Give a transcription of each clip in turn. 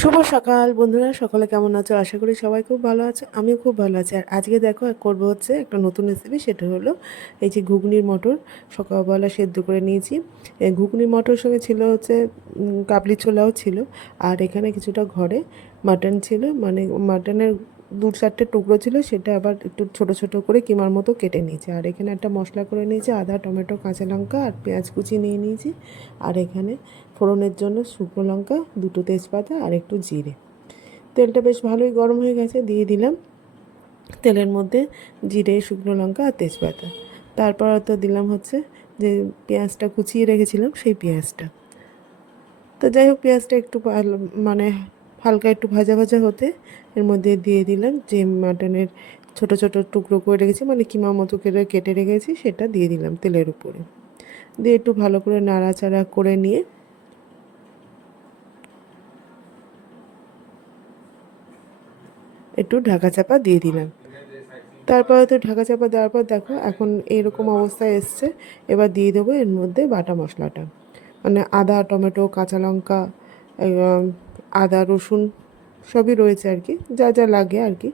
শুভ সকাল বন্ধুরা, সকালে কেমন আছো? আশা করি সবাই খুব ভালো আছে, আমিও খুব ভালো আছি। আর আজকে দেখো করব হচ্ছে একটা নতুন রেসিপি সেটা হলো এই যে ঘুগনির মটর সকালবেলা সেদ্ধ করে নিয়েছি। ঘুগনির মটর সঙ্গে ছিল হচ্ছে কাবলি ছোলাও ছিল, আর এখানে কিছুটা ঘরে মাটন ছিল মানে মাটনের দু চারটে টুকরো ছিল, সেটা আবার একটু ছোট ছোট করে কিমার মতো কেটে নিয়েছি। আর এখানে একটা মশলা করে নিয়েছি, আদা, টমেটো, কাঁচা লঙ্কা আর পেঁয়াজ কুচি নিয়ে নিয়েছি। আর এখানে ফোড়নের জন্য শুকনো লঙ্কা, দুটো তেজপাতা আর একটু জিরে। তেলটা বেশ ভালোই গরম হয়ে গেছে, দিয়ে দিলাম। তেলের মধ্যে জিরে, শুকনো লঙ্কা আর তেজপাতা। তারপর তো দিলাম হচ্ছে যে পেঁয়াজটা কুচিয়ে রেখেছিলাম, সেই পেঁয়াজটা। তো যাই হোক, পেঁয়াজটা একটু মানে হালকা একটু ভাজা ভাজা হতে এর মধ্যে দিয়ে দিলাম যে মাটনের ছোট ছোট টুকরো করে রেখেছি মানে কিমা মতো করে কেটে রেখেছি, সেটা দিয়ে দিলাম তেলের উপরে। দিয়ে একটু ভালো করে নাড়াচাড়া করে নিয়ে একটু ঢাকা চাপা দিয়ে দিলাম। তারপরে তো ঢাকা চাপা দেওয়ার পর দেখো এখন এরকম অবস্থায় এসছে, এবার দিয়ে দেবো এর মধ্যে বাটা মশলাটা। মানে আদা, টমেটো, কাঁচা লঙ্কা আদা, রসুন সবই রয়েছে আর কি। যা যা লাগে আর কি,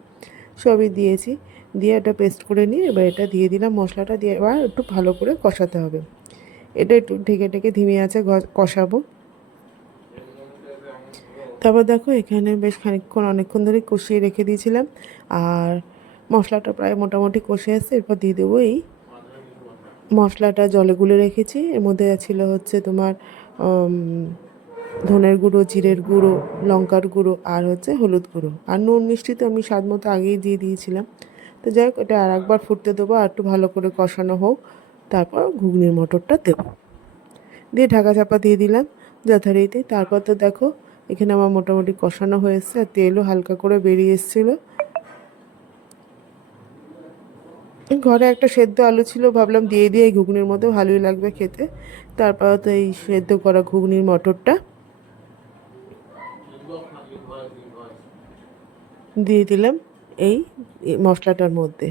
সবই দিয়েছি। দিয়ে এটা পেস্ট করে নিয়ে এবার এটা দিয়ে দিলাম। মশলাটা দিয়ে এবার একটু ভালো করে কষাতে হবে। এটা একটু ঢেকে ঢেকে ধিমে আছে কষাবো। তারপর দেখো, এখানে বেশ খানিকক্ষণ, অনেকক্ষণ ধরে কষিয়ে রেখে দিয়েছিলাম। আর মশলাটা প্রায় মোটামুটি কষে আসছে। এরপর দিয়ে দেবো এই মশলাটা জলে গুলে রেখেছি। এর মধ্যে ছিল হচ্ছে তোমার ধনের গুঁড়ো, জিরের গুঁড়ো, লঙ্কার গুঁড়ো আর হচ্ছে হলুদ গুঁড়ো। আর নুন মিষ্টি তো আমি স্বাদ মতো আগেই দিয়ে দিয়েছিলাম। তো যাই হোক, এটা আর একবার ফুটতে দেবো আর একটু ভালো করে কষানো হোক। তারপর ঘুগনির মটরটা দেবো। দিয়ে ঢাকা চাপা দিয়ে দিলাম যথারীতি। তারপর তো দেখো, এখানে আমার মোটামুটি কষানো হয়ে এসছে আর তেলও হালকা করে বেরিয়ে এসেছিল। ঘরে একটা সেদ্ধ আলু ছিল, ভাবলাম দিয়ে দিয়ে এই ঘুগনির মধ্যে ভালোই লাগবে খেতে। তারপর তো এই সেদ্ধ করা ঘুগনির মটরটা। দিয়ে দিলাম এই মশলাটার মধ্যে।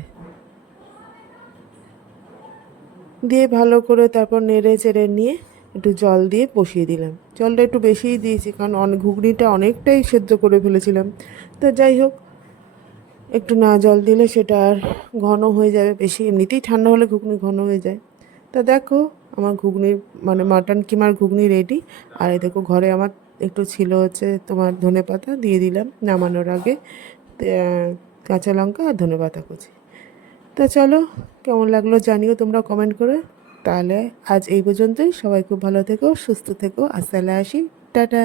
দিয়ে ভালো করে তারপর নেড়ে চেড়ে নিয়ে একটু জল দিয়ে বসিয়ে দিলাম। জলটা একটু বেশিই দিয়েছি, কারণ অনেক ঘুগনিটা অনেকটাই সেদ্ধ করে ফেলেছিলাম। তো যাই হোক, একটু না জল দিলে সেটা আর ঘন হয়ে যাবে, বেশি এমনিতেই ঠান্ডা হলে ঘুগনি ঘন হয়ে যায়। তা দেখো, আমার ঘুগনির মানে মাটন কিমার ঘুগনি রেডি আর এই দেখো ঘরে আমার একটু ছিল হচ্ছে তোমার ধনে পাতা, দিয়ে দিলাম নামানোর আগে কাঁচা লঙ্কা আর ধনে পাতা কুচি। তা চলো, কেমন লাগল জানিও তোমরা কমেন্ট করে। তাহলে আজ এই পর্যন্তই, সবাই খুব ভালো থেকো, সুস্থ থেকো আসলে আসি টাটা।